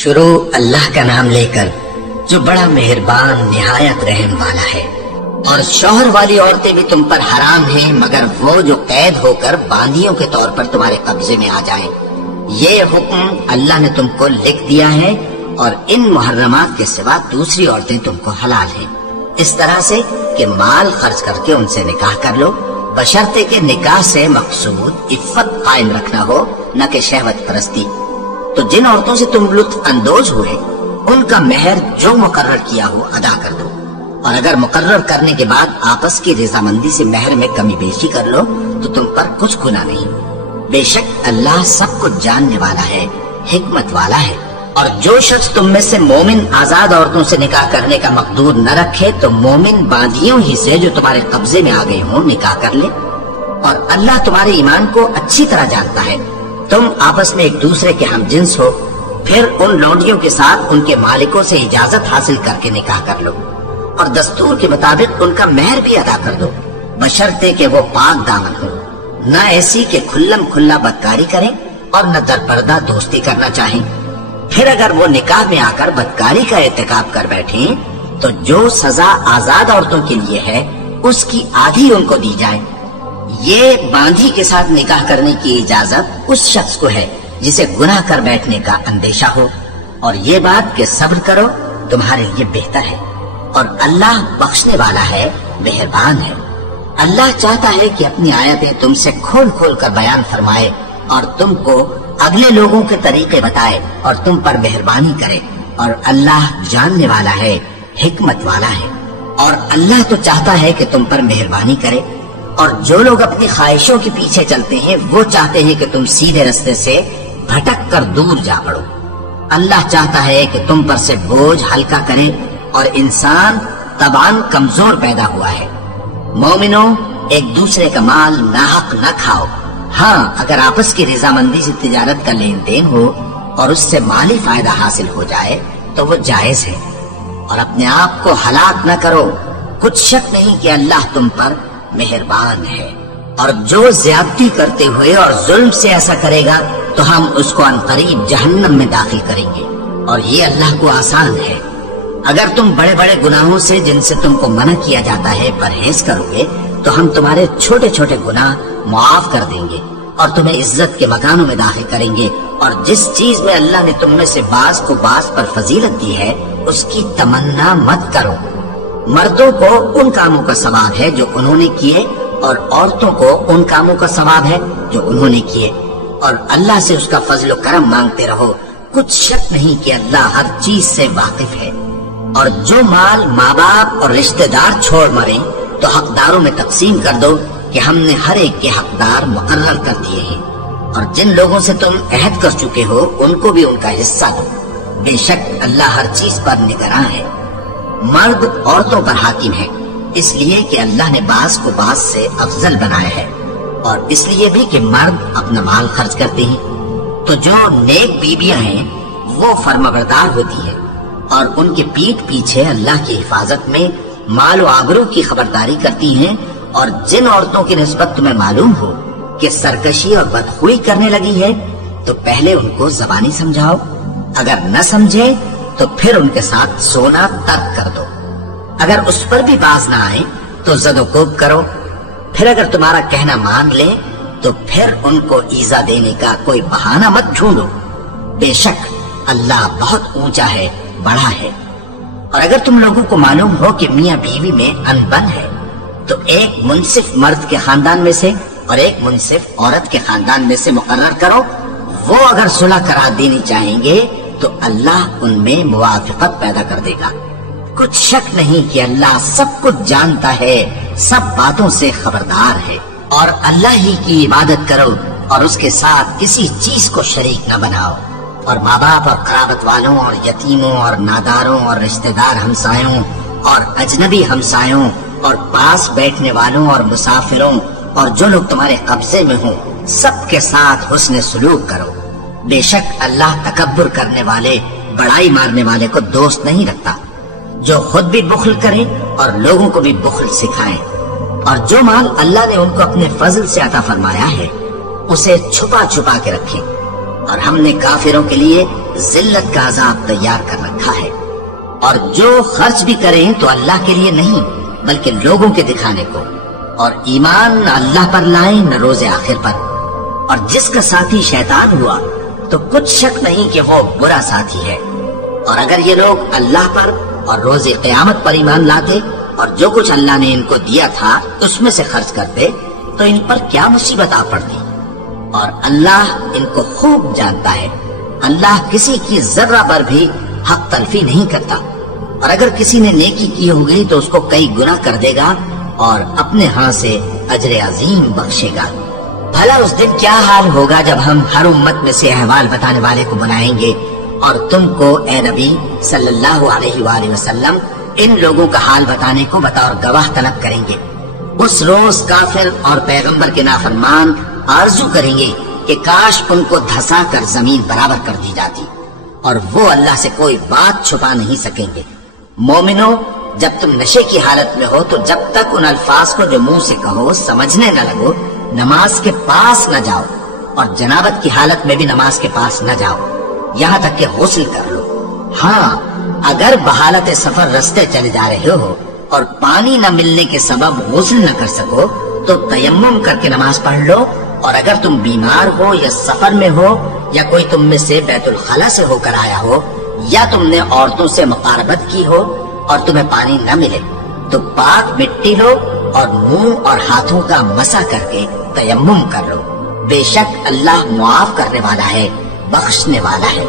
شروع اللہ کا نام لے کر جو بڑا مہربان نہایت رحم والا ہے۔ اور شوہر والی عورتیں بھی تم پر حرام ہیں مگر وہ جو قید ہو کر باندیوں کے طور پر تمہارے قبضے میں آ جائیں۔ یہ حکم اللہ نے تم کو لکھ دیا ہے اور ان محرمات کے سوا دوسری عورتیں تم کو حلال ہیں، اس طرح سے کہ مال خرچ کر کے ان سے نکاح کر لو، بشرطے کہ نکاح سے مقصود عفت قائم رکھنا ہو نہ کہ شہوت پرستی۔ تو جن عورتوں سے تم لطف اندوز ہوئے ان کا مہر جو مقرر کیا ہو ادا کر دو، اور اگر مقرر کرنے کے بعد آپس کی رضامندی سے مہر میں کمی بیشی کر لو تو تم پر کچھ گناہ نہیں۔ بے شک اللہ سب کچھ جاننے والا ہے، حکمت والا ہے۔ اور جو شخص تم میں سے مومن آزاد عورتوں سے نکاح کرنے کا مقدور نہ رکھے تو مومن باندیوں ہی سے جو تمہارے قبضے میں آ گئے ہوں نکاح کر لے، اور اللہ تمہارے ایمان کو اچھی طرح جانتا ہے۔ تم آپس میں ایک دوسرے کے ہم جنس ہو، پھر ان لونڈیوں کے ساتھ ان کے مالکوں سے اجازت حاصل کر کے نکاح کر لو، اور دستور کے مطابق ان کا مہر بھی ادا کر دو، بشرطے کہ وہ پاک دامن ہو، نہ ایسی کہ کھلم کھلا بدکاری کریں اور نہ درپردہ دوستی کرنا چاہیں۔ پھر اگر وہ نکاح میں آ کر بدکاری کا ارتکاب کر بیٹھیں تو جو سزا آزاد عورتوں کے لیے ہے اس کی آدھی ان کو دی جائے۔ یہ باندھی کے ساتھ نکاح کرنے کی اجازت اس شخص کو ہے جسے گناہ کر بیٹھنے کا اندیشہ ہو، اور یہ بات کہ صبر کرو تمہارے لیے بہتر ہے، اور اللہ بخشنے والا ہے، مہربان ہے۔ اللہ چاہتا ہے کہ اپنی آیتیں تم سے کھول کھول کر بیان فرمائے اور تم کو اگلے لوگوں کے طریقے بتائے اور تم پر مہربانی کرے، اور اللہ جاننے والا ہے، حکمت والا ہے۔ اور اللہ تو چاہتا ہے کہ تم پر مہربانی کرے، اور جو لوگ اپنی خواہشوں کے پیچھے چلتے ہیں وہ چاہتے ہیں کہ تم سیدھے رستے سے بھٹک کر دور جا پڑو۔ اللہ چاہتا ہے کہ تم پر سے بوجھ ہلکا کرے، اور انسان طبعاً کمزور پیدا ہوا ہے۔ مومنوں، ایک دوسرے کا مال ناحق نہ کھاؤ۔ ہاں، اگر آپس کی رضامندی سے تجارت کا لین دین ہو اور اس سے مالی فائدہ حاصل ہو جائے تو وہ جائز ہے، اور اپنے آپ کو ہلاک نہ کرو، کچھ شک نہیں کہ اللہ تم پر مہربان ہے۔ اور جو زیادتی کرتے ہوئے اور ظلم سے ایسا کرے گا تو ہم اس کو عنقریب جہنم میں داخل کریں گے، اور یہ اللہ کو آسان ہے۔ اگر تم بڑے بڑے گناہوں سے جن سے تم کو منع کیا جاتا ہے پرہیز کرو گے تو ہم تمہارے چھوٹے چھوٹے گناہ معاف کر دیں گے اور تمہیں عزت کے مکانوں میں داخل کریں گے۔ اور جس چیز میں اللہ نے تم میں سے بعض کو بعض پر فضیلت دی ہے اس کی تمنا مت کرو۔ مردوں کو ان کاموں کا ثواب ہے جو انہوں نے کیے، اور عورتوں کو ان کاموں کا ثواب ہے جو انہوں نے کیے، اور اللہ سے اس کا فضل و کرم مانگتے رہو، کچھ شک نہیں کہ اللہ ہر چیز سے واقف ہے۔ اور جو مال ماں باپ اور رشتہ دار چھوڑ مریں تو حقداروں میں تقسیم کر دو کہ ہم نے ہر ایک کے حقدار مقرر کر دیے ہیں، اور جن لوگوں سے تم عہد کر چکے ہو ان کو بھی ان کا حصہ دو، بے شک اللہ ہر چیز پر نگراں ہے۔ مرد عورتوں پر حاکم ہے، اس لیے کہ اللہ نے بعض کو بعض سے افضل بنایا ہے، اور اس لیے بھی کہ مرد اپنا مال خرچ کرتے ہیں۔ تو جو نیک بیویاں ہیں وہ فرمانبردار ہوتی ہیں، اور ان کے پیٹھ پیچھے اللہ کی حفاظت میں مال و آبرو کی خبرداری کرتی ہیں۔ اور جن عورتوں کی نسبت تمہیں معلوم ہو کہ سرکشی اور بدخوئی کرنے لگی ہے تو پہلے ان کو زبانی سمجھاؤ، اگر نہ سمجھے تو پھر ان کے ساتھ سونا ترک کر دو۔ اگر اس پر بھی باز نہ آئے تو زد و کوب کرو، پھر اگر تمہارا کہنا مان لے تو پھر ان کو ایذا دینے کا کوئی بہانہ مت ڈھونڈو، بے شک اللہ بہت اونچا ہے، بڑا ہے۔ اور اگر تم لوگوں کو معلوم ہو کہ میاں بیوی میں انبن ہے تو ایک منصف مرد کے خاندان میں سے اور ایک منصف عورت کے خاندان میں سے مقرر کرو، وہ اگر صلح کرا دینی چاہیں گے تو اللہ ان میں موافقت پیدا کر دے گا۔ کچھ شک نہیں کہ اللہ سب کچھ جانتا ہے، سب باتوں سے خبردار ہے۔ اور اللہ ہی کی عبادت کرو اور اس کے ساتھ کسی چیز کو شریک نہ بناؤ، اور ماں باپ اور قرابت والوں اور یتیموں اور ناداروں اور رشتہ دار ہمسایوں اور اجنبی ہمسایوں اور پاس بیٹھنے والوں اور مسافروں اور جو لوگ تمہارے قبضے میں ہوں سب کے ساتھ حسن سلوک کرو، بے شک اللہ تکبر کرنے والے، بڑائی مارنے والے کو دوست نہیں رکھتا۔ جو خود بھی بخل کرے اور لوگوں کو بھی بخل سکھائے، اور جو مال اللہ نے ان کو اپنے فضل سے عطا فرمایا ہے اسے چھپا چھپا کے رکھیں، اور ہم نے کافروں کے لیے ذلت کا عذاب تیار کر رکھا ہے، اور جو خرچ بھی کریں تو اللہ کے لیے نہیں بلکہ لوگوں کے دکھانے کو، اور ایمان نہ اللہ پر لائیں نہ روز آخر پر، اور جس کا ساتھی شیطان ہوا تو کچھ شک نہیں کہ وہ برا ساتھی ہے۔ اور اگر یہ لوگ اللہ پر اور روز قیامت پر ایمان لاتے اور جو کچھ اللہ نے ان کو دیا تھا اس میں سے خرچ کرتے تو ان پر کیا مصیبت آ پڑتی، اور اللہ ان کو خوب جانتا ہے۔ اللہ کسی کی ذرہ پر بھی حق تلفی نہیں کرتا، اور اگر کسی نے نیکی کی ہوگی تو اس کو کئی گنا کر دے گا اور اپنے ہاں سے اجر عظیم بخشے گا۔ بھلا اس دن کیا حال ہوگا جب ہم ہر امت میں سے احوال بتانے والے کو بنائیں گے اور تم کو اے نبی صلی اللہ علیہ وآلہ وسلم ان لوگوں کا حال بتانے کو بطور گواہ طلب کریں گے۔ اس روز کافر اور پیغمبر کے نافرمان آرزو کریں گے کہ کاش ان کو دھسا کر زمین برابر کر دی جاتی، اور وہ اللہ سے کوئی بات چھپا نہیں سکیں گے۔ مومنو، جب تم نشے کی حالت میں ہو تو جب تک ان الفاظ کو جو منہ سے کہو سمجھنے نہ لگو نماز کے پاس نہ جاؤ، اور جنابت کی حالت میں بھی نماز کے پاس نہ جاؤ یہاں تک کہ غسل کر لو۔ ہاں، اگر بحالت سفر رستے چلے جا رہے ہو اور پانی نہ ملنے کے سبب غسل نہ کر سکو تو تیمم کر کے نماز پڑھ لو، اور اگر تم بیمار ہو یا سفر میں ہو یا کوئی تم میں سے بیت الخلا سے ہو کر آیا ہو یا تم نے عورتوں سے مقاربت کی ہو اور تمہیں پانی نہ ملے تو پاک مٹی لو اور منہ اور ہاتھوں کا مسح کر کے تیمم کر لو، بے شک اللہ معاف کرنے والا ہے، بخشنے والا ہے۔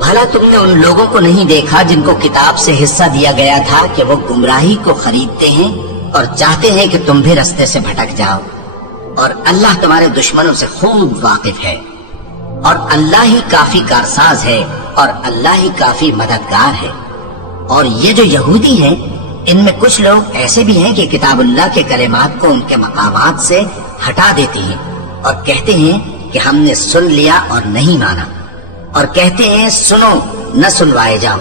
بھلا تم نے ان لوگوں کو نہیں دیکھا جن کو کتاب سے حصہ دیا گیا تھا کہ وہ گمراہی کو خریدتے ہیں اور چاہتے ہیں کہ تم بھی رستے سے بھٹک جاؤ، اور اللہ تمہارے دشمنوں سے خوب واقف ہے، اور اللہ ہی کافی کارساز ہے اور اللہ ہی کافی مددگار ہے۔ اور یہ جو یہودی ہیں ان میں کچھ لوگ ایسے بھی ہیں کہ کتاب اللہ کے کلمات کو ان کے مقامات سے ہٹا دیتے ہیں اور کہتے ہیں کہ ہم نے سن لیا اور نہیں مانا، اور کہتے ہیں سنو نہ سنوائے جاؤ،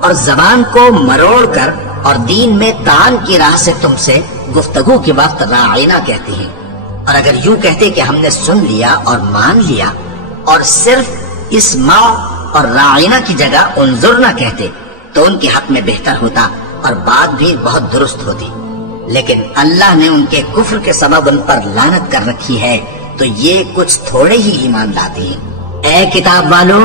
اور زبان کو مروڑ کر اور دین میں طعن کی راہ سے تم سے گفتگو کے وقت راعینا کہتے ہیں، اور اگر یوں کہتے کہ ہم نے سن لیا اور مان لیا اور صرف اسمع اور راعینا کی جگہ انظر نہ کہتے تو ان کے حق میں بہتر ہوتا اور بات بھی بہت درست ہوتی، لیکن اللہ نے ان کے کفر کے سبب ان پر لعنت کر رکھی ہے تو یہ کچھ تھوڑے ہی ایمان لاتے ہیں۔ اے کتاب والو،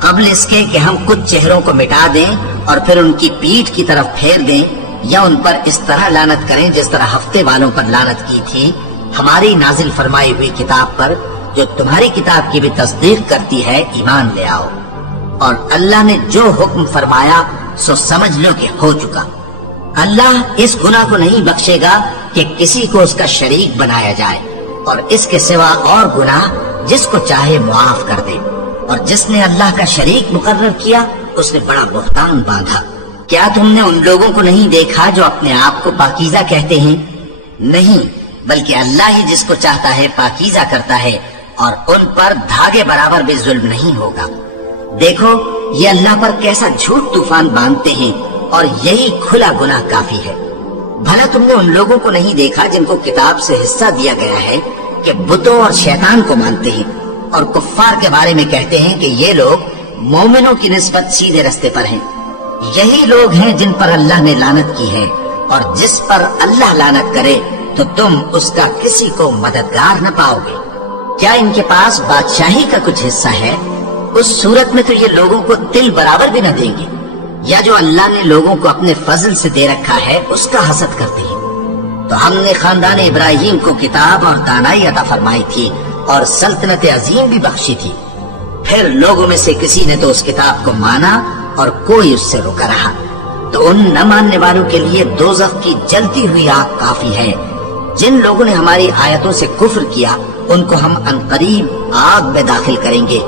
قبل اس کے کہ ہم کچھ چہروں کو مٹا دیں اور پھر ان کی پیٹھ کی طرف پھیر دیں یا ان پر اس طرح لعنت کریں جس طرح ہفتے والوں پر لعنت کی تھی، ہماری نازل فرمائی ہوئی کتاب پر جو تمہاری کتاب کی بھی تصدیق کرتی ہے ایمان لے آؤ، اور اللہ نے جو حکم فرمایا سو سمجھ لو کہ ہو چکا۔ اللہ اس گناہ کو نہیں بخشے گا کہ کسی کو اس کا شریک بنایا جائے، اور اس کے سوا اور گناہ جس کو چاہے معاف کر دے، اور جس نے اللہ کا شریک مقرر کیا اس نے بڑا بہتان باندھا۔ کیا تم نے ان لوگوں کو نہیں دیکھا جو اپنے آپ کو پاکیزہ کہتے ہیں؟ نہیں، بلکہ اللہ ہی جس کو چاہتا ہے پاکیزہ کرتا ہے، اور ان پر دھاگے برابر بھی ظلم نہیں ہوگا۔ دیکھو یہ اللہ پر کیسا جھوٹ طوفان باندھتے ہیں، اور یہی کھلا گناہ کافی ہے۔ بھلا تم نے ان لوگوں کو نہیں دیکھا جن کو کتاب سے حصہ دیا گیا ہے کہ بتوں اور شیطان کو مانتے ہیں، اور کفار کے بارے میں کہتے ہیں کہ یہ لوگ مومنوں کی نسبت سیدھے رستے پر ہیں۔ یہی لوگ ہیں جن پر اللہ نے لعنت کی ہے، اور جس پر اللہ لعنت کرے تو تم اس کا کسی کو مددگار نہ پاؤ گے۔ کیا ان کے پاس بادشاہی کا کچھ حصہ ہے؟ اس صورت میں تو یہ لوگوں کو تل برابر بھی نہ دیں گے، یا جو اللہ نے لوگوں کو اپنے فضل سے دے رکھا ہے اس کا حسد کرتے ہیں۔ تو ہم نے خاندان ابراہیم کو کتاب اور دانائی عطا فرمائی تھی اور سلطنت عظیم بھی بخشی تھی، پھر لوگوں میں سے کسی نے تو اس کتاب کو مانا اور کوئی اس سے رکا رہا، تو ان نہ ماننے والوں کے لیے دوزخ کی جلتی ہوئی آگ کافی ہے۔ جن لوگوں نے ہماری آیتوں سے کفر کیا ان کو ہم عنقریب آگ میں داخل کریں گے،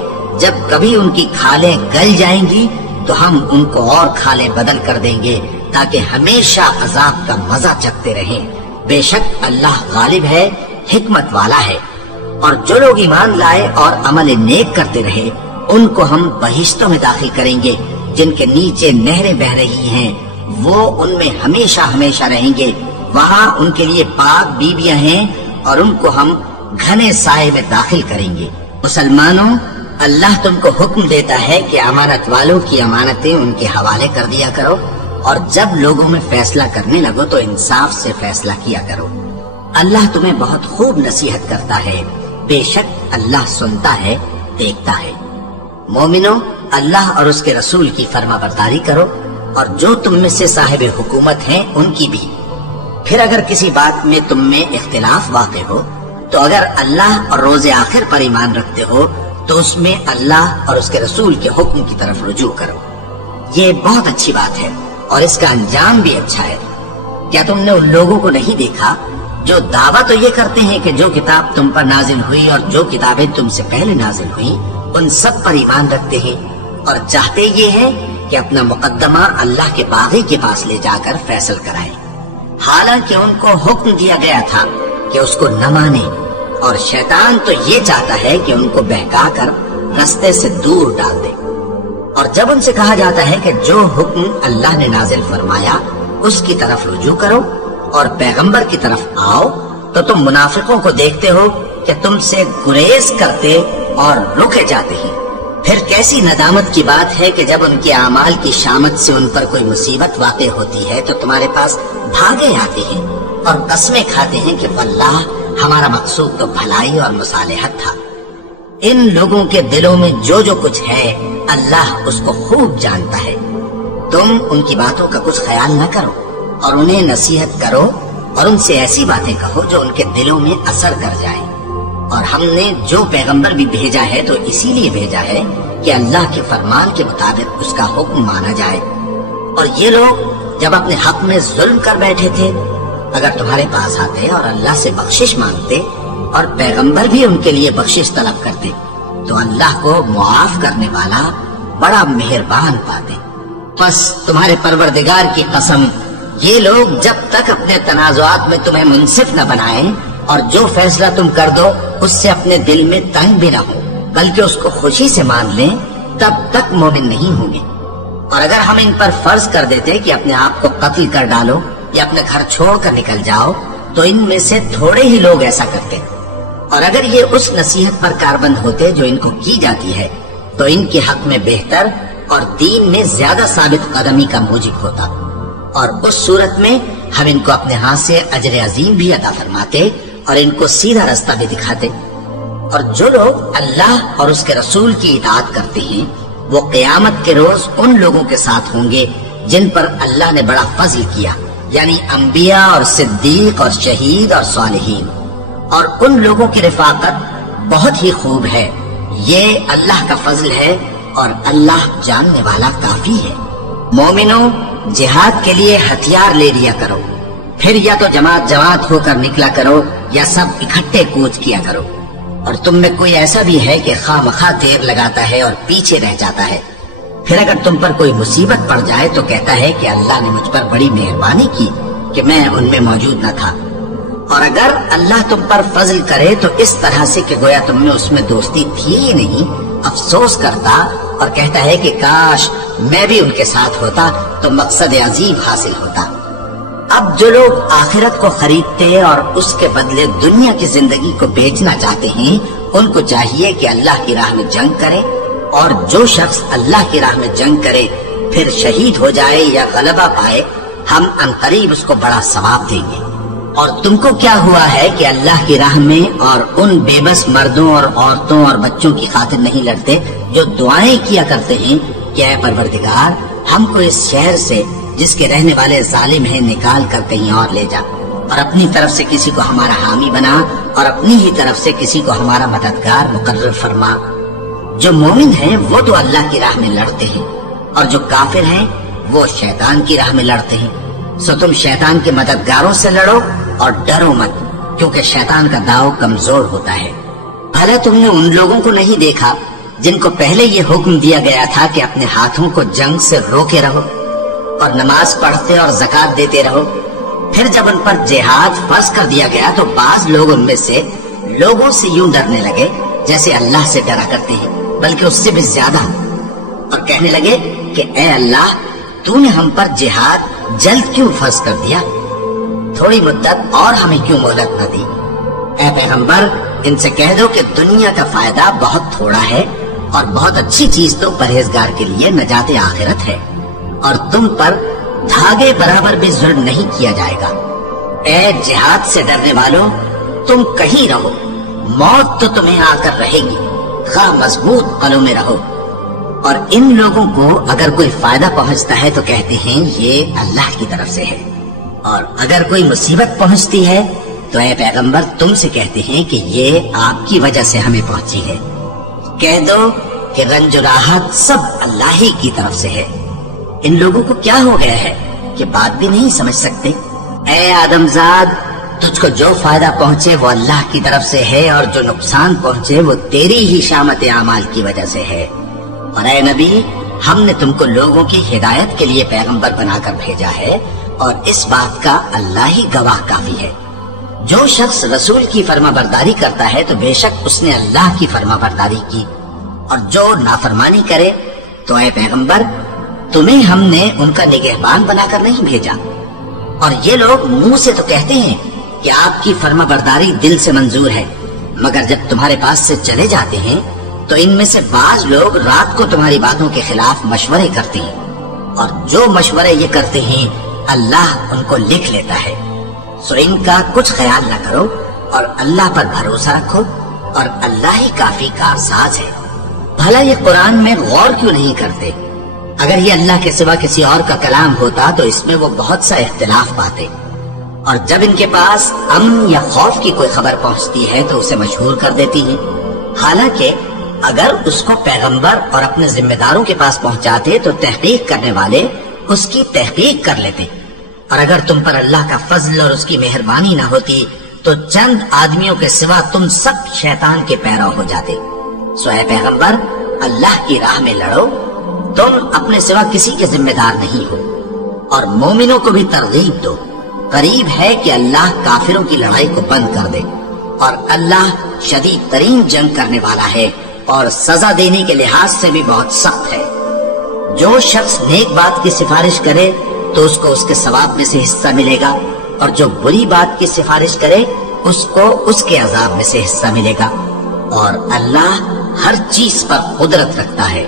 جب کبھی ان کی کھالیں گل جائیں گی تو ہم ان کو اور کھالیں بدل کر دیں گے تاکہ ہمیشہ عذاب کا مزہ چکھتے رہیں۔ بے شک اللہ غالب ہے، حکمت والا ہے۔ اور جو لوگ ایمان لائے اور عمل نیک کرتے رہے ان کو ہم بہشتوں میں داخل کریں گے جن کے نیچے نہریں بہ رہی ہیں، وہ ان میں ہمیشہ ہمیشہ رہیں گے، وہاں ان کے لیے پاک بیویاں ہیں اور ان کو ہم گھنے سائے میں داخل کریں گے۔ مسلمانوں، اللہ تم کو حکم دیتا ہے کہ امانت والوں کی امانتیں ان کے حوالے کر دیا کرو، اور جب لوگوں میں فیصلہ کرنے لگو تو انصاف سے فیصلہ کیا کرو۔ اللہ تمہیں بہت خوب نصیحت کرتا ہے، بے شک اللہ سنتا ہے، دیکھتا ہے۔ مومنو، اللہ اور اس کے رسول کی فرما برداری کرو، اور جو تم میں سے صاحب حکومت ہیں ان کی بھی۔ پھر اگر کسی بات میں تم میں اختلاف واقع ہو تو اگر اللہ اور روز آخر پر ایمان رکھتے ہو تو اس میں اللہ اور اس کے رسول کے حکم کی طرف رجوع کرو۔ یہ بہت اچھی بات ہے اور اس کا انجام بھی اچھا ہے۔ کیا تم نے ان لوگوں کو نہیں دیکھا جو دعویٰ تو یہ کرتے ہیں کہ جو کتاب تم پر نازل ہوئی اور جو کتابیں تم سے پہلے نازل ہوئی ان سب پر ایمان رکھتے ہیں، اور چاہتے یہ ہے کہ اپنا مقدمہ اللہ کے باغی کے پاس لے جا کر فیصل کرائیں، حالانکہ ان کو حکم دیا گیا تھا کہ اس کو نہ مانے، اور شیطان تو یہ چاہتا ہے کہ ان کو بہکا کر رستے سے دور ڈال دے۔ اور جب ان سے کہا جاتا ہے کہ جو حکم اللہ نے نازل فرمایا اس کی طرف رجوع کرو اور پیغمبر کی طرف آؤ، تو تم منافقوں کو دیکھتے ہو کہ تم سے گریز کرتے اور رکے جاتے ہیں۔ پھر کیسی ندامت کی بات ہے کہ جب ان کے اعمال کی شامت سے ان پر کوئی مصیبت واقع ہوتی ہے تو تمہارے پاس بھاگے آتے ہیں اور قسمیں کھاتے ہیں کہ واللہ ہمارا مقصود تو بھلائی اور مصالحت تھا۔ ان لوگوں کے دلوں میں جو جو کچھ ہے اللہ اس کو خوب جانتا ہے۔ تم ان کی باتوں کا کچھ خیال نہ کرو اور انہیں نصیحت کرو اور ان سے ایسی باتیں کہو جو ان کے دلوں میں اثر کر جائے۔ اور ہم نے جو پیغمبر بھی بھیجا ہے تو اسی لیے بھیجا ہے کہ اللہ کے فرمان کے مطابق اس کا حکم مانا جائے۔ اور یہ لوگ جب اپنے حق میں ظلم کر بیٹھے تھے اگر تمہارے پاس آتے اور اللہ سے بخشش مانگتے اور پیغمبر بھی ان کے لیے بخشش طلب کرتے تو اللہ کو معاف کرنے والا بڑا مہربان پاتے۔ پس تمہارے پروردگار کی قسم، یہ لوگ جب تک اپنے تنازعات میں تمہیں منصف نہ بنائیں اور جو فیصلہ تم کر دو اس سے اپنے دل میں تنگ بھی نہ ہو بلکہ اس کو خوشی سے مان لیں، تب تک مومن نہیں ہوں گے۔ اور اگر ہم ان پر فرض کر دیتے کہ اپنے آپ کو قتل کر ڈالو یا اپنے گھر چھوڑ کر نکل جاؤ تو ان میں سے تھوڑے ہی لوگ ایسا کرتے، اور اگر یہ اس نصیحت پر کاربند ہوتے جو ان کو کی جاتی ہے تو ان کے حق میں بہتر اور دین میں زیادہ ثابت قدمی کا موجب ہوتا، اور اس صورت میں ہم ان کو اپنے ہاتھ سے اجر عظیم بھی عطا فرماتے اور ان کو سیدھا رستہ بھی دکھاتے۔ اور جو لوگ اللہ اور اس کے رسول کی اطاعت کرتے ہیں وہ قیامت کے روز ان لوگوں کے ساتھ ہوں گے جن پر اللہ نے بڑا فضل کیا، یعنی انبیاء اور صدیق اور شہید اور صالحین، اور ان لوگوں کی رفاقت بہت ہی خوب ہے۔ یہ اللہ کا فضل ہے اور اللہ جاننے والا کافی ہے۔ مومنو، جہاد کے لیے ہتھیار لے لیا کرو، پھر یا تو جماعت جماعت ہو کر نکلا کرو یا سب اکٹھے کوچ کیا کرو۔ اور تم میں کوئی ایسا بھی ہے کہ خواہ مخواہ دیر لگاتا ہے اور پیچھے رہ جاتا ہے، پھر اگر تم پر کوئی مصیبت پڑ جائے تو کہتا ہے کہ اللہ نے مجھ پر بڑی مہربانی کی کہ میں ان میں موجود نہ تھا۔ اور اگر اللہ تم پر فضل کرے تو اس طرح سے کہ گویا تم میں اس میں دوستی تھی ہی نہیں، افسوس کرتا اور کہتا ہے کہ کاش میں بھی ان کے ساتھ ہوتا تو مقصد عظیم حاصل ہوتا۔ اب جو لوگ آخرت کو خریدتے اور اس کے بدلے دنیا کی زندگی کو بیچنا چاہتے ہیں ان کو چاہیے کہ اللہ کی راہ میں جنگ کرے، اور جو شخص اللہ کی راہ میں جنگ کرے پھر شہید ہو جائے یا غلبہ پائے ہم عنقریب اس کو بڑا ثواب دیں گے۔ اور تم کو کیا ہوا ہے کہ اللہ کی راہ میں اور ان بے بس مردوں اور عورتوں اور بچوں کی خاطر نہیں لڑتے جو دعائیں کیا کرتے ہیں کہ اے پروردگار ہم کو اس شہر سے جس کے رہنے والے ظالم ہیں نکال کر کہیں اور لے جا، اور اپنی طرف سے کسی کو ہمارا حامی بنا اور اپنی ہی طرف سے کسی کو ہمارا مددگار مقرر فرما۔ جو مومن ہیں وہ تو اللہ کی راہ میں لڑتے ہیں اور جو کافر ہیں وہ شیطان کی راہ میں لڑتے ہیں، سو تم شیطان کے مددگاروں سے لڑو اور ڈرو مت، کیونکہ شیطان کا داؤ کمزور ہوتا ہے۔ بھلا تم نے ان لوگوں کو نہیں دیکھا جن کو پہلے یہ حکم دیا گیا تھا کہ اپنے ہاتھوں کو جنگ سے روکے رہو اور نماز پڑھتے اور زکوٰۃ دیتے رہو، پھر جب ان پر جہاد فرض کر دیا گیا تو بعض لوگ ان میں سے لوگوں سے یوں ڈرنے لگے جیسے اللہ سے ڈرا کرتے ہیں، بلکہ اس سے بھی زیادہ، اور کہنے لگے کہ اے اللہ تو نے ہم پر جہاد جلد کیوں فرض کر دیا، تھوڑی مدت اور ہمیں کیوں مہلت نہ دی۔ اے پیغمبر ان سے کہہ دو کہ دنیا کا فائدہ بہت تھوڑا ہے اور بہت اچھی چیز تو پرہیزگار کے لیے نجات آخرت ہے، اور تم پر دھاگے برابر بھی ظلم نہیں کیا جائے گا۔ اے جہاد سے ڈرنے والوں، تم کہیں رہو، موت تو تمہیں آ کر رہے گی، خواہ مضبوط قلوں میں رہو۔ اور ان لوگوں کو اگر کوئی فائدہ پہنچتا ہے تو کہتے ہیں یہ اللہ کی طرف سے ہے، اور اگر کوئی مصیبت پہنچتی ہے تو اے پیغمبر تم سے کہتے ہیں کہ یہ آپ کی وجہ سے ہمیں پہنچی ہے۔ کہہ دو کہ رنج و راحت سب اللہ ہی کی طرف سے ہے۔ ان لوگوں کو کیا ہو گیا ہے کہ بات بھی نہیں سمجھ سکتے؟ اے آدم زاد، تجھ کو جو فائدہ پہنچے وہ اللہ کی طرف سے ہے، اور جو نقصان پہنچے وہ تیری ہی شامت اعمال کی وجہ سے ہے۔ اور اے نبی، ہم نے تم کو لوگوں کی ہدایت کے لیے پیغمبر بنا کر بھیجا ہے، اور اس بات کا اللہ ہی گواہ کافی ہے۔ جو شخص رسول کی فرما برداری کرتا ہے تو بے شک اس نے اللہ کی فرما برداری کی، اور جو نافرمانی کرے تو اے پیغمبر تمہیں ہم نے ان کا نگہبان بنا کر نہیں بھیجا۔ اور یہ لوگ منہ سے تو کہتے ہیں کہ آپ کی فرما برداری دل سے منظور ہے، مگر جب تمہارے پاس سے چلے جاتے ہیں تو ان میں سے بعض لوگ رات کو تمہاری باتوں کے خلاف مشورے کرتے ہیں، اور جو مشورے یہ کرتے ہیں اللہ ان کو لکھ لیتا ہے۔ سو ان کا کچھ خیال نہ کرو اور اللہ پر بھروسہ رکھو، اور اللہ ہی کافی کارساز ہے۔ بھلا یہ قرآن میں غور کیوں نہیں کرتے؟ اگر یہ اللہ کے سوا کسی اور کا کلام ہوتا تو اس میں وہ بہت سا اختلاف پاتے، اور جب ان کے پاس امن یا خوف کی کوئی خبر پہنچتی ہے تو اسے مشہور کر دیتی ہیں، حالانکہ اگر اس کو پیغمبر اور اپنے ذمہ داروں کے پاس پہنچاتے تو تحقیق کرنے والے اس کی تحقیق کر لیتے، اور اگر تم پر اللہ کا فضل اور اس کی مہربانی نہ ہوتی تو چند آدمیوں کے سوا تم سب شیطان کے پیرو ہو جاتے۔ سو اے پیغمبر، اللہ کی راہ میں لڑو، تم اپنے سوا کسی کے ذمہ دار نہیں ہو، اور مومنوں کو بھی ترغیب دو۔ قریب ہے کہ اللہ کافروں کی لڑائی کو بند کر دے، اور اللہ شدید ترین جنگ کرنے والا ہے اور سزا دینے کے لحاظ سے بھی بہت سخت ہے۔ جو شخص نیک بات کی سفارش کرے تو اس کو اس کے ثواب میں سے حصہ ملے گا، اور جو بری بات کی سفارش کرے اس کو اس کے عذاب میں سے حصہ ملے گا، اور اللہ ہر چیز پر قدرت رکھتا ہے۔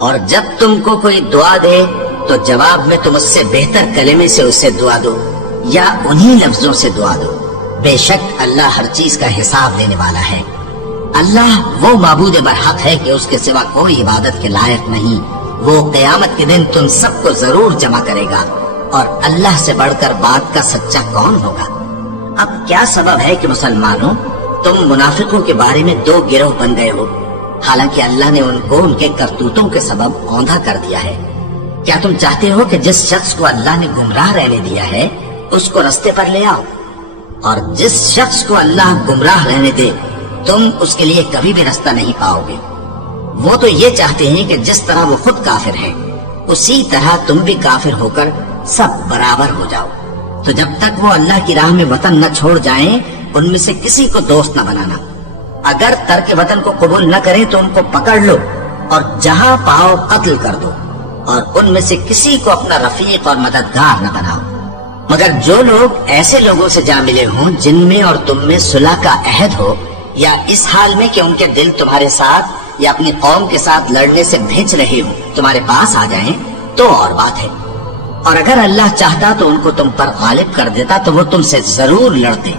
اور جب تم کو کوئی دعا دے تو جواب میں تم اس سے بہتر کلمے سے اسے دعا دو، یا انہی لفظوں سے دعا دو، بے شک اللہ ہر چیز کا حساب لینے والا ہے۔ اللہ وہ معبود برحق ہے کہ اس کے سوا کوئی عبادت کے لائق نہیں۔ وہ قیامت کے دن تم سب کو ضرور جمع کرے گا، اور اللہ سے بڑھ کر بات کا سچا کون ہوگا؟ اب کیا سبب ہے کہ مسلمانوں تم منافقوں کے بارے میں دو گروہ بن گئے ہو، حالانکہ اللہ نے ان کو ان کے کرتوتوں کے سبب اوندھا کر دیا ہے؟ کیا تم چاہتے ہو کہ جس شخص کو اللہ نے گمراہ رہنے دیا ہے اس کو رستے پر لے آؤ، اور جس شخص کو اللہ گمراہ رہنے دے تم اس کے لیے کبھی بھی رستہ نہیں پاؤ گے؟ وہ تو یہ چاہتے ہیں کہ جس طرح وہ خود کافر ہیں اسی طرح تم بھی کافر ہو کر سب برابر ہو جاؤ۔ تو جب تک وہ اللہ کی راہ میں وطن نہ چھوڑ جائیں ان میں سے کسی کو دوست نہ بنانا۔ اگر ترک وطن کو قبول نہ کرے تو ان کو پکڑ لو اور جہاں پاؤ قتل کر دو، اور ان میں سے کسی کو اپنا رفیق اور مددگار نہ بناؤ، مگر جو لوگ ایسے لوگوں سے جا ملے ہوں جن میں اور تم میں صلح کا عہد ہو، یا اس حال میں کہ ان کے دل تمہارے ساتھ یا اپنی قوم کے ساتھ لڑنے سے بھیج رہے ہوں تمہارے پاس آ جائیں تو اور بات ہے۔ اور اگر اللہ چاہتا تو ان کو تم پر غالب کر دیتا تو وہ تم سے ضرور لڑتے۔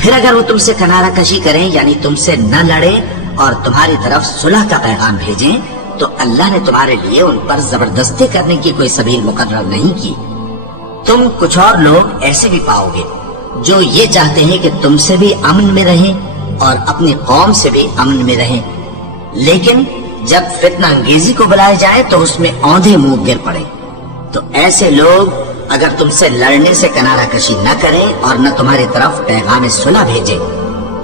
پھر اگر وہ تم سے کنارہ کشی کریں یعنی تم سے نہ لڑے اور تمہاری طرف صلح کا پیغام بھیجیں تو اللہ نے تمہارے لیے ان پر زبردستی کرنے کی کوئی سبیل مقرر نہیں کی۔ تم کچھ اور لوگ ایسے بھی پاؤ گے جو یہ چاہتے ہیں کہ تم سے بھی امن میں رہیں اور اپنی قوم سے بھی امن میں رہیں، لیکن جب فتنہ انگیزی کو بلائے جائے تو اس میں اوندھے منہ گر پڑے۔ تو ایسے لوگ اگر تم سے لڑنے سے کنارہ کشی نہ کریں اور نہ تمہاری طرف پیغام صلح بھیجے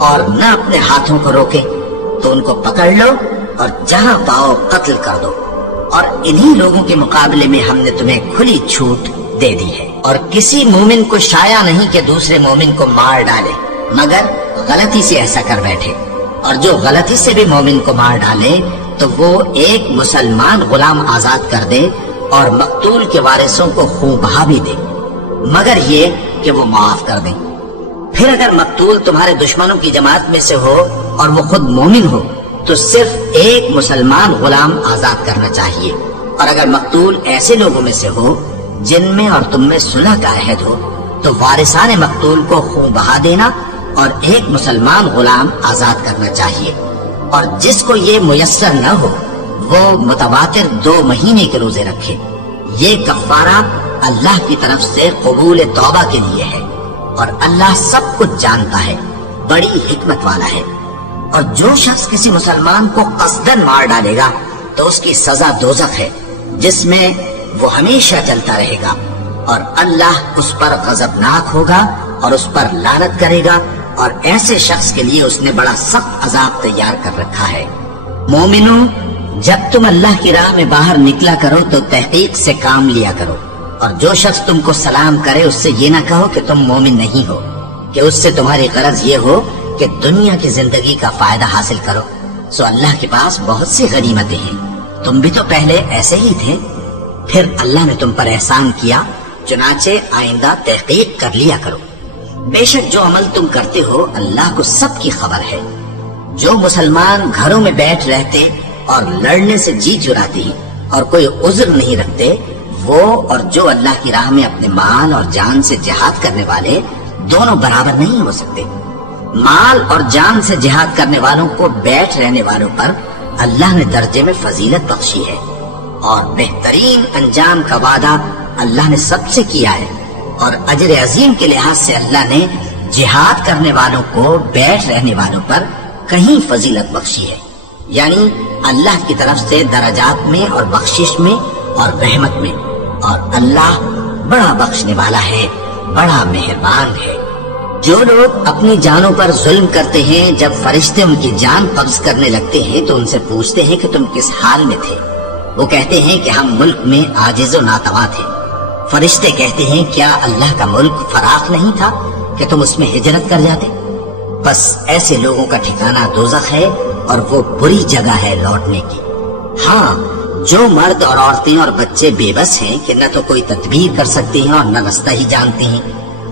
اور نہ اپنے ہاتھوں کو روکے تو ان کو پکڑ لو اور جہاں پاؤ قتل کر دو۔ اور انہی لوگوں کے مقابلے میں ہم نے تمہیں کھلی چھوٹ دے دی ہے، اور کسی مومن کو شایع نہیں کہ دوسرے مومن کو مار ڈالے مگر غلطی سے ایسا کر بیٹھے، اور جو غلطی سے بھی مومن کو مار ڈالے تو وہ ایک مسلمان غلام آزاد کر دے اور مقتول کے وارثوں کو خون بہا بھی دے، مگر یہ کہ وہ معاف کر دیں۔ پھر اگر مقتول تمہارے دشمنوں کی جماعت میں سے ہو اور وہ خود مومن ہو تو صرف ایک مسلمان غلام آزاد کرنا چاہیے، اور اگر مقتول ایسے لوگوں میں سے ہو جن میں اور تم میں صلح کا عہد ہو تو وارثان مقتول کو خون بہا دینا اور ایک مسلمان غلام آزاد کرنا چاہیے، اور جس کو یہ میسر نہ ہو وہ متواتر 2 مہینے کے روزے رکھے۔ یہ کفارہ اللہ کی طرف سے قبول توبہ کے لیے ہے، اور اللہ سب کچھ جانتا ہے، بڑی حکمت والا ہے۔ اور جو شخص کسی مسلمان کو قصدن مار ڈالے گا تو اس کی سزا دوزخ ہے، جس میں وہ ہمیشہ چلتا رہے گا، اور اللہ اس پر غضبناک ہوگا اور اس پر لعنت کرے گا، اور ایسے شخص کے لیے اس نے بڑا سخت عذاب تیار کر رکھا ہے۔ مومنوں، جب تم اللہ کی راہ میں باہر نکلا کرو تو تحقیق سے کام لیا کرو، اور جو شخص تم کو سلام کرے اس سے یہ نہ کہو کہ تم مومن نہیں ہو، کہ اس سے تمہاری غرض یہ ہو کہ دنیا کی زندگی کا فائدہ حاصل کرو۔ سو اللہ کے پاس بہت سی غنیمتیں ہیں، تم بھی تو پہلے ایسے ہی تھے، پھر اللہ نے تم پر احسان کیا، چنانچہ آئندہ تحقیق کر لیا کرو۔ بے شک جو عمل تم کرتے ہو اللہ کو سب کی خبر ہے۔ جو مسلمان گھروں میں بیٹھ رہتے اور لڑنے سے جی چراتے ہیں اور کوئی عذر نہیں رکھتے، وہ اور جو اللہ کی راہ میں اپنے مال اور جان سے جہاد کرنے والے دونوں برابر نہیں ہو سکتے۔ مال اور جان سے جہاد کرنے والوں کو بیٹھ رہنے والوں پر اللہ نے درجے میں فضیلت بخشی ہے، اور بہترین انجام کا وعدہ اللہ نے سب سے کیا ہے، اور اجر عظیم کے لحاظ سے اللہ نے جہاد کرنے والوں کو بیٹھ رہنے والوں پر کہیں فضیلت بخشی ہے، یعنی اللہ کی طرف سے درجات میں اور بخشش میں اور رحمت میں، اور اللہ بڑا بخشنے والا ہے، بڑا مہربان ہے۔ جو لوگ اپنی جانوں پر ظلم کرتے ہیں، جب فرشتے ان کی جان قبض کرنے لگتے ہیں تو ان سے پوچھتے ہیں کہ تم کس حال میں تھے؟ وہ کہتے ہیں کہ ہم ملک میں عاجز و ناتواں تھے۔ فرشتے کہتے ہیں کیا اللہ کا ملک فراخ نہیں تھا کہ تم اس میں ہجرت کر جاتے؟ بس ایسے لوگوں کا ٹھکانہ دوزخ ہے، اور وہ بری جگہ ہے لوٹنے کی۔ ہاں، جو مرد اور عورتیں اور بچے بے بس ہیں کہ نہ تو کوئی تدبیر کر سکتے ہیں اور نہ رستہ ہی جانتے ہیں،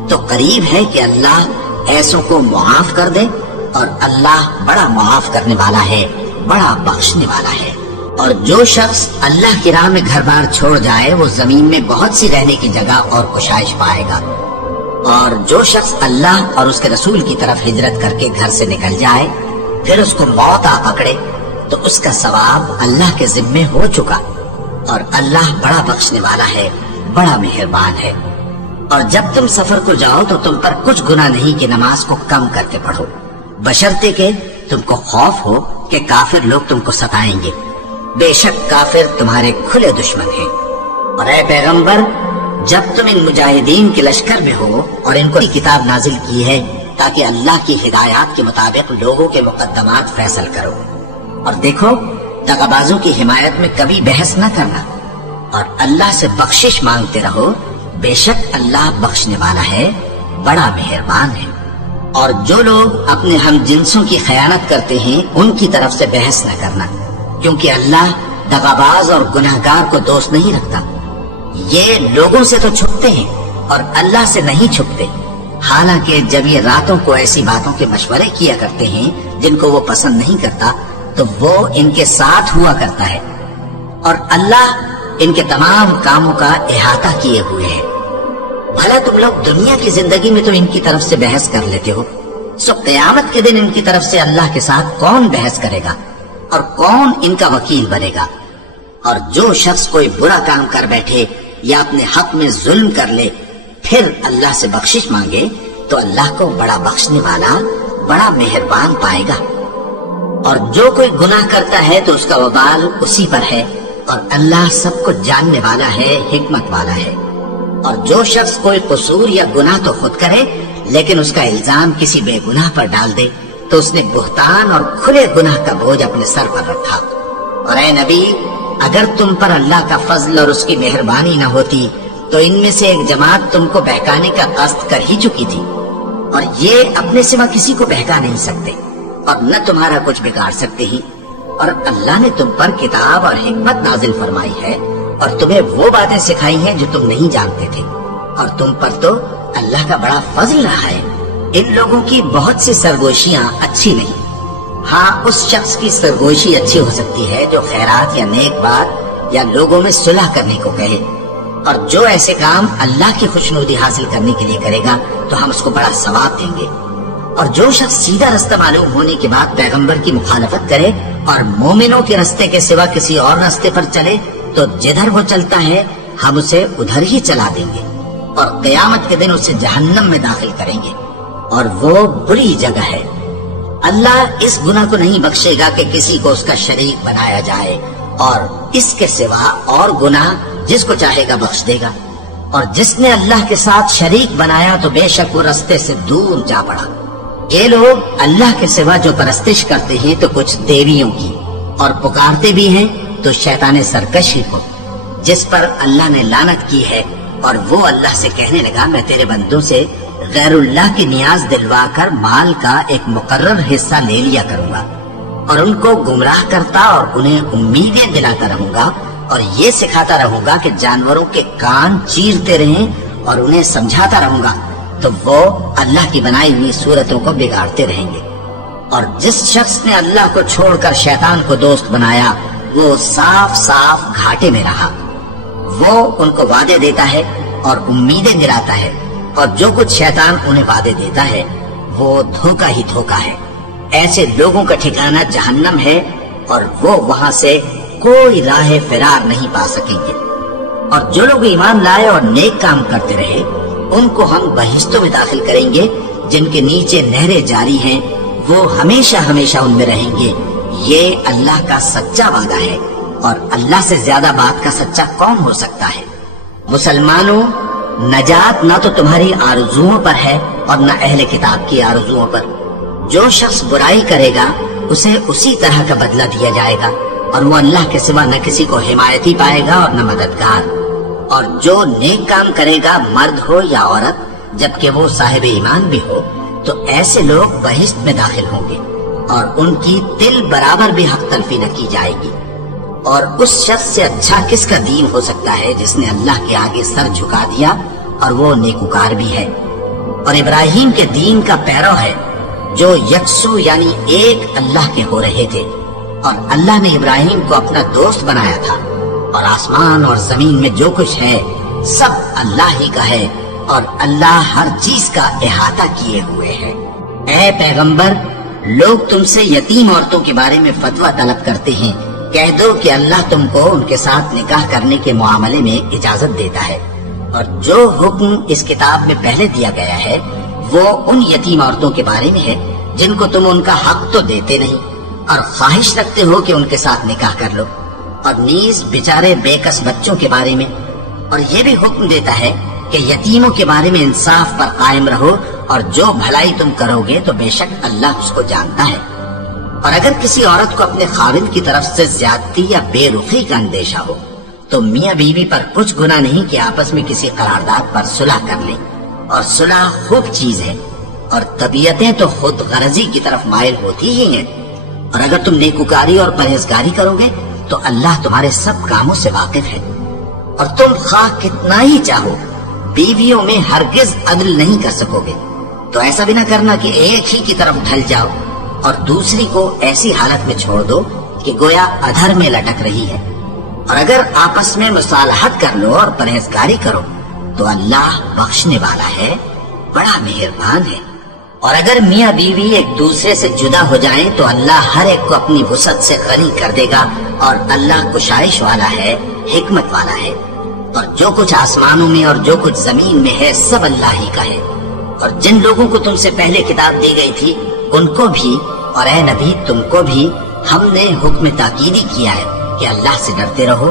تو قریب ہے کہ اللہ ایسوں کو معاف کر دے، اور اللہ بڑا معاف کرنے والا ہے، بڑا بخشنے والا ہے۔ اور جو شخص اللہ کی راہ میں گھر بار چھوڑ جائے وہ زمین میں بہت سی رہنے کی جگہ اور کشائش پائے گا، اور جو شخص اللہ اور اس کے رسول کی طرف ہجرت کر کے گھر سے نکل جائے پھر اس کو موت آ پکڑے تو اس کا ثواب اللہ کے ذمے ہو چکا، اور اللہ بڑا بخشنے والا ہے، بڑا مہربان ہے۔ اور جب تم سفر کو جاؤ تو تم پر کچھ گناہ نہیں کہ نماز کو کم کر کے پڑھو، بشرطے کہ تم کو خوف ہو کہ کافر لوگ تم کو ستائیں گے، بے شک کافر تمہارے کھلے دشمن ہیں۔ اور اے پیغمبر، جب تم ان مجاہدین کے لشکر میں ہو اور ان کو کتاب نازل کی ہے تاکہ اللہ کی ہدایات کے مطابق لوگوں کے مقدمات فیصل کرو، اور دیکھو دغابازوں کی حمایت میں کبھی بحث نہ کرنا، اور اللہ سے بخشش مانگتے رہو، بے شک اللہ بخشنے والا ہے، بڑا مہربان ہے۔ اور جو لوگ اپنے ہم جنسوں کی خیانت کرتے ہیں ان کی طرف سے بحث نہ کرنا، کیونکہ اللہ دغاباز اور گناہگار کو دوست نہیں رکھتا۔ یہ لوگوں سے تو چھپتے ہیں اور اللہ سے نہیں چھپتے، حالانکہ جب یہ راتوں کو ایسی باتوں کے مشورے کیا کرتے ہیں جن کو وہ پسند نہیں کرتا تو وہ ان کے ساتھ ہوا کرتا ہے، اور اللہ ان کے تمام کاموں کا احاطہ کیے ہوئے ہے۔ بھلا تم لوگ دنیا کی زندگی میں تو ان کی طرف سے بحث کر لیتے ہو، سو قیامت کے دن ان کی طرف سے اللہ کے ساتھ کون بحث کرے گا اور کون ان کا وکیل بنے گا؟ اور جو شخص کوئی برا کام کر بیٹھے یا اپنے حق میں ظلم کر لے پھر اللہ سے بخشش مانگے تو اللہ کو بڑا بخشنے والا، بڑا مہربان پائے گا۔ اور جو کوئی گناہ کرتا ہے تو اس کا وبال اسی پر ہے، اور اللہ سب کو جاننے والا ہے، حکمت والا ہے۔ اور جو شخص کوئی قصور یا گناہ تو خود کرے لیکن اس کا الزام کسی بے گناہ پر ڈال دے تو اس نے بہتان اور کھلے گناہ کا بوجھ اپنے سر پر رکھا۔ اور اے نبی، اگر تم پر اللہ کا فضل اور اس کی مہربانی نہ ہوتی تو ان میں سے ایک جماعت تم کو بہکانے کا قصد کر ہی چکی تھی، اور یہ اپنے سوا کسی کو بہکا نہیں سکتے اور نہ تمہارا کچھ بگاڑ سکتے ہی۔ اور اللہ نے تم پر کتاب اور حکمت نازل فرمائی ہے اور تمہیں وہ باتیں سکھائی ہیں جو تم نہیں جانتے تھے، اور تم پر تو اللہ کا بڑا فضل رہا ہے۔ ان لوگوں کی بہت سی سرگوشیاں اچھی نہیں، ہاں اس شخص کی سرگوشی اچھی ہو سکتی ہے جو خیرات یا نیک بات یا لوگوں میں صلح کرنے کو کہے، اور جو ایسے کام اللہ کی خوشنودی حاصل کرنے کے لیے کرے گا تو ہم اس کو بڑا ثواب دیں گے۔ اور جو شخص سیدھا رستہ معلوم ہونے کے بعد پیغمبر کی مخالفت کرے اور مومنوں کے رستے کے سوا کسی اور رستے پر چلے تو جدھر وہ چلتا ہے ہم اسے ادھر ہی چلا دیں گے، اور قیامت کے دن اسے جہنم میں داخل کریں گے، اور وہ بری جگہ ہے۔ اللہ اس گناہ کو نہیں بخشے گا کہ کسی کو اس کا شریک بنایا جائے، اور اس کے سوا اور گناہ جس کو چاہے گا بخش دے گا، اور جس نے اللہ کے ساتھ شریک بنایا تو بے شک وہ رستے سے دور جا پڑا۔ یہ لوگ اللہ کے سوا جو پرستش کرتے ہیں تو کچھ دیویوں کی، اور پکارتے بھی ہیں تو شیطان سرکشی کو، جس پر اللہ نے لعنت کی ہے، اور وہ اللہ سے کہنے لگا میں تیرے بندوں سے غیر اللہ کی نیاز دلوا کر مال کا ایک مقرر حصہ لے لیا کروں گا، اور ان کو گمراہ کرتا اور انہیں امیدیں دلاتا رہوں گا، اور یہ سکھاتا رہوں گا کہ جانوروں کے کان چیرتے رہیں، اور انہیں سمجھاتا رہوں گا تو وہ اللہ کی بنائی ہوئی صورتوں کو بگاڑتے رہیں گے۔ اور جس شخص نے اللہ کو چھوڑ کر شیطان کو دوست بنایا وہ صاف صاف گھاٹے میں رہا۔ وہ ان کو وعدے دیتا ہے اور امیدیں دلاتا ہے، اور جو کچھ شیطان انہیں وعدے دیتا ہے وہ دھوکہ ہی دھوکہ ہے۔ ایسے لوگوں کا ٹھکانہ جہنم ہے، اور وہ وہاں سے کوئی راہ فرار نہیں پا سکیں گے۔ اور جو لوگ ایمان لائے اور نیک کام کرتے رہے ان کو ہم بہشتوں میں داخل کریں گے جن کے نیچے نہریں جاری ہیں، وہ ہمیشہ ہمیشہ ان میں رہیں گے۔ یہ اللہ کا سچا وعدہ ہے، اور اللہ سے زیادہ بات کا سچا کون ہو سکتا ہے؟ مسلمانوں، نجات نہ تو تمہاری آرزوؤں پر ہے اور نہ اہل کتاب کی آرزوؤں پر۔ جو شخص برائی کرے گا اسے اسی طرح کا بدلہ دیا جائے گا، اور وہ اللہ کے سوا نہ کسی کو حمایتی پائے گا اور نہ مددگار۔ اور جو نیک کام کرے گا مرد ہو یا عورت جبکہ وہ صاحب ایمان بھی ہو تو ایسے لوگ بہشت میں داخل ہوں گے، اور ان کی تل برابر بھی حق تلفی نہ کی جائے گی۔ اور اس شخص سے اچھا کس کا دین ہو سکتا ہے جس نے اللہ کے آگے سر جھکا دیا اور وہ نیکوکار بھی ہے، اور ابراہیم کے دین کا پیرو ہے جو یکسو یعنی ایک اللہ کے ہو رہے تھے، اور اللہ نے ابراہیم کو اپنا دوست بنایا تھا۔ اور آسمان اور زمین میں جو کچھ ہے سب اللہ ہی کا ہے، اور اللہ ہر چیز کا احاطہ کیے ہوئے ہے۔ اے پیغمبر، لوگ تم سے یتیم عورتوں کے بارے میں فتویٰ طلب کرتے ہیں، کہہ دو کہ اللہ تم کو ان کے ساتھ نکاح کرنے کے معاملے میں اجازت دیتا ہے، اور جو حکم اس کتاب میں پہلے دیا گیا ہے وہ ان یتیم عورتوں کے بارے میں ہے جن کو تم ان کا حق تو دیتے نہیں، اور خواہش رکھتے ہو کہ ان کے ساتھ نکاح کر لو، اور نیز بیچارے بے کس بچوں کے بارے میں، اور یہ بھی حکم دیتا ہے کہ یتیموں کے بارے میں انصاف پر قائم رہو، اور جو بھلائی تم کرو گے تو بے شک اللہ اس کو جانتا ہے۔ اور اگر کسی عورت کو اپنے خاوند کی طرف سے زیادتی یا بے رخی کا اندیشہ ہو تو میاں بیوی پر کچھ گناہ نہیں کہ آپس میں کسی قرارداد پر صلح کر لیں، اور صلح خوب چیز ہے، اور طبیعتیں تو خود غرضی کی طرف مائل ہوتی ہی ہیں۔ اور اگر تم نیکوکاری اور پرہیزگاری کرو گے تو اللہ تمہارے سب کاموں سے واقف ہے۔ اور تم خواہ کتنا ہی چاہو بیویوں میں ہرگز عدل نہیں کر سکو گے، تو ایسا بھی نہ کرنا کہ ایک ہی کی طرف ڈھل جاؤ اور دوسری کو ایسی حالت میں چھوڑ دو کہ گویا ادھر میں لٹک رہی ہے۔ اور اگر آپس میں مصالحت کر لو اور پرہیزگاری کرو تو اللہ بخشنے والا ہے، بڑا مہربان ہے۔ اور اگر میاں بیوی ایک دوسرے سے جدا ہو جائیں تو اللہ ہر ایک کو اپنی وسعت سے غنی کر دے گا، اور اللہ کشائش والا ہے، حکمت والا ہے۔ اور جو کچھ آسمانوں میں اور جو کچھ زمین میں ہے سب اللہ ہی کا ہے۔ اور جن لوگوں کو تم سے پہلے کتاب دی گئی تھی ان کو بھی اور اے نبی تم کو بھی ہم نے حکم تاکیدی کیا ہے کہ اللہ سے ڈرتے رہو،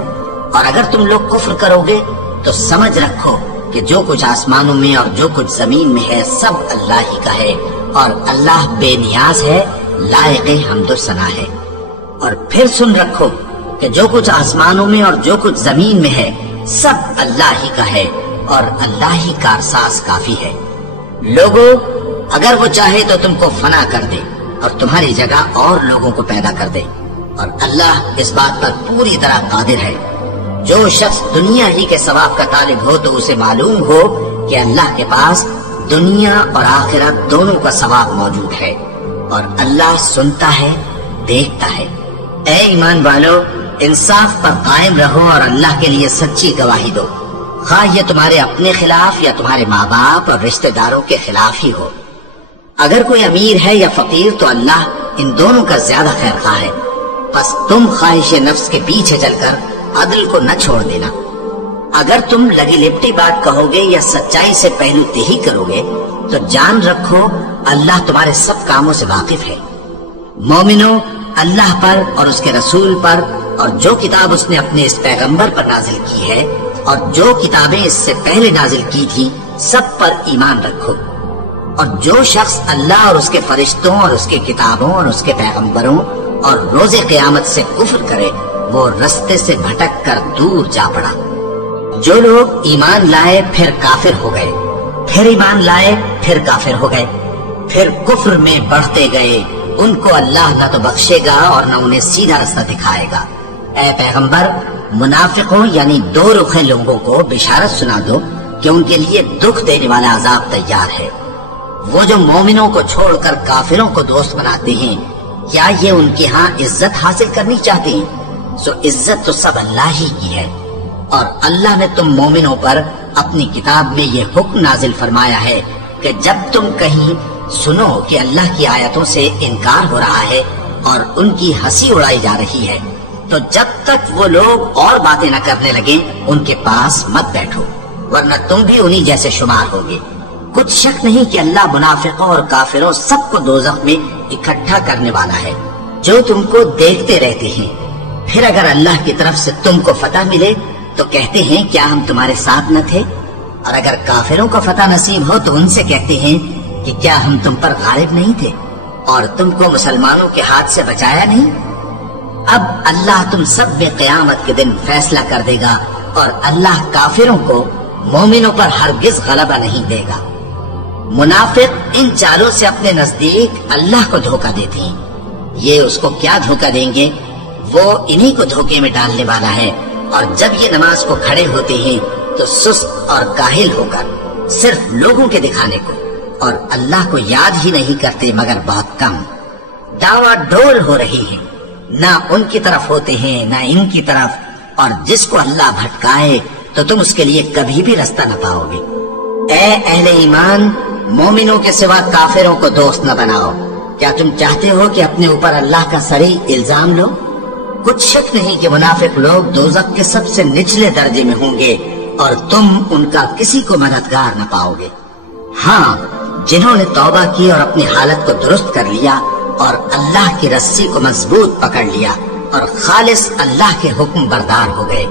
اور اگر تم لوگ کفر کرو گے تو سمجھ رکھو کہ جو کچھ آسمانوں میں اور جو کچھ زمین میں ہے سب اللہ ہی کا ہے، اور اللہ بے نیاز ہے، لائق حمد و ثنا ہے۔ اور پھر سن رکھو کہ جو کچھ آسمانوں میں اور جو کچھ زمین میں ہے سب اللہ ہی کا ہے، اور اللہ ہی کارساز کافی ہے۔ لوگو، اگر وہ چاہے تو تم کو فنا کر دے اور تمہاری جگہ اور لوگوں کو پیدا کر دے، اور اللہ اس بات پر پوری طرح قادر ہے۔ جو شخص دنیا ہی کے ثواب کا طالب ہو تو اسے معلوم ہو کہ اللہ کے پاس دنیا اور آخرت دونوں کا ثواب موجود ہے، اور اللہ سنتا ہے، دیکھتا ہے۔ اے ایمان والو، انصاف پر قائم رہو اور اللہ کے لیے سچی گواہی دو، خواہ یہ تمہارے اپنے خلاف یا تمہارے ماں باپ اور رشتہ داروں کے خلاف ہی ہو۔ اگر کوئی امیر ہے یا فقیر تو اللہ ان دونوں کا زیادہ خیر خواہ ہے، بس تم خواہش نفس کے پیچھے چل کر عدل کو نہ چھوڑ دینا۔ اگر تم لگی لپٹی بات کہو گے یا سچائی سے پہلو تہی کرو گے تو جان رکھو اللہ تمہارے سب کاموں سے واقف ہے۔ مومنو، اللہ پر اور اس کے رسول پر اور جو کتاب اس نے اپنے اس پیغمبر پر نازل کی ہے اور جو کتابیں اس سے پہلے نازل کی تھی سب پر ایمان رکھو، اور جو شخص اللہ اور اس کے فرشتوں اور اس کے کتابوں اور اس کے پیغمبروں اور روز قیامت سے کفر کرے وہ رستے سے بھٹک کر دور جا پڑا۔ جو لوگ ایمان لائے پھر کافر ہو گئے، پھر ایمان لائے پھر کافر ہو گئے، پھر کفر میں بڑھتے گئے، ان کو اللہ نہ تو بخشے گا اور نہ انہیں سیدھا رستہ دکھائے گا۔ اے پیغمبر، منافقوں یعنی دو رخے لوگوں کو بشارت سنا دو کہ ان کے لیے دکھ دینے والا عذاب تیار ہے۔ وہ جو مومنوں کو چھوڑ کر کافروں کو دوست بناتے ہیں، کیا یہ ان کے ہاں عزت حاصل کرنی چاہتے ہیں؟ سو عزت تو سب اللہ ہی کی ہے، اور اللہ نے تم مومنوں پر اپنی کتاب میں یہ حکم نازل فرمایا ہے کہ جب تم کہیں سنو کہ اللہ کی آیتوں سے انکار ہو رہا ہے اور ان کی ہنسی اڑائی جا رہی ہے تو جب تک وہ لوگ اور باتیں نہ کرنے لگیں ان کے پاس مت بیٹھو، ورنہ تم بھی انہی جیسے شمار ہوگے۔ کچھ شک نہیں کہ اللہ منافقوں اور کافروں سب کو دوزخ میں اکٹھا کرنے والا ہے جو تم کو دیکھتے رہتے ہیں۔ پھر اگر اللہ کی طرف سے تم کو فتح ملے تو کہتے ہیں کیا ہم تمہارے ساتھ نہ تھے، اور اگر کافروں کو فتح نصیب ہو تو ان سے کہتے ہیں کہ کیا ہم تم پر غالب نہیں تھے اور تم کو مسلمانوں کے ہاتھ سے بچایا نہیں۔ اب اللہ تم سب میں قیامت کے دن فیصلہ کر دے گا، اور اللہ کافروں کو مومنوں پر ہرگز غلبہ نہیں دے گا۔ منافق ان چالوں سے اپنے نزدیک اللہ کو دھوکہ دیتے ہیں، یہ اس کو کیا دھوکہ دیں گے، وہ انہی کو دھوکے میں ڈالنے والا ہے۔ اور جب یہ نماز کو کھڑے ہوتے ہیں تو سست اور کاہل ہو کر صرف لوگوں کے دکھانے کو اور اللہ کو یاد ہی نہیں کرتے مگر بہت کم۔ ڈاوا ڈول ہو رہی ہے، نہ ان کی طرف ہوتے ہیں نہ ان کی طرف، اور جس کو اللہ بھٹکائے تو تم اس کے لیے کبھی بھی رستہ نہ پاؤ گے۔ اے اہل ایمان، مومنوں کے سوا کافروں کو دوست نہ بناؤ۔ کیا تم چاہتے ہو کہ اپنے اوپر اللہ کا صریح الزام لو؟ کچھ شک نہیں کہ منافق لوگ دوزخ کے سب سے نچلے درجے میں ہوں گے اور تم ان کا کسی کو مددگار نہ پاؤ گے۔ ہاں، جنہوں نے توبہ کی اور اپنی حالت کو درست کر لیا اور اللہ کی رسی کو مضبوط پکڑ لیا اور خالص اللہ کے حکم بردار ہو گئے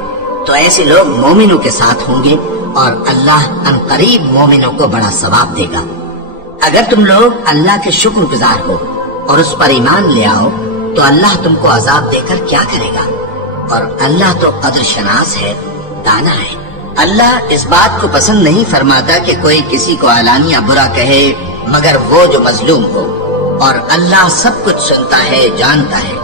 تو ایسے لوگ مومنوں کے ساتھ ہوں گے، اور اللہ عنقریب مومنوں کو بڑا ثواب دے گا۔ اگر تم لوگ اللہ کے شکر گزار ہو اور اس پر ایمان لے آؤ تو اللہ تم کو عذاب دے کر کیا کرے گا، اور اللہ تو قدر شناس ہے، دانا ہے۔ اللہ اس بات کو پسند نہیں فرماتا کہ کوئی کسی کو اعلانیہ برا کہے مگر وہ جو مظلوم ہو، اور اللہ سب کچھ سنتا ہے، جانتا ہے۔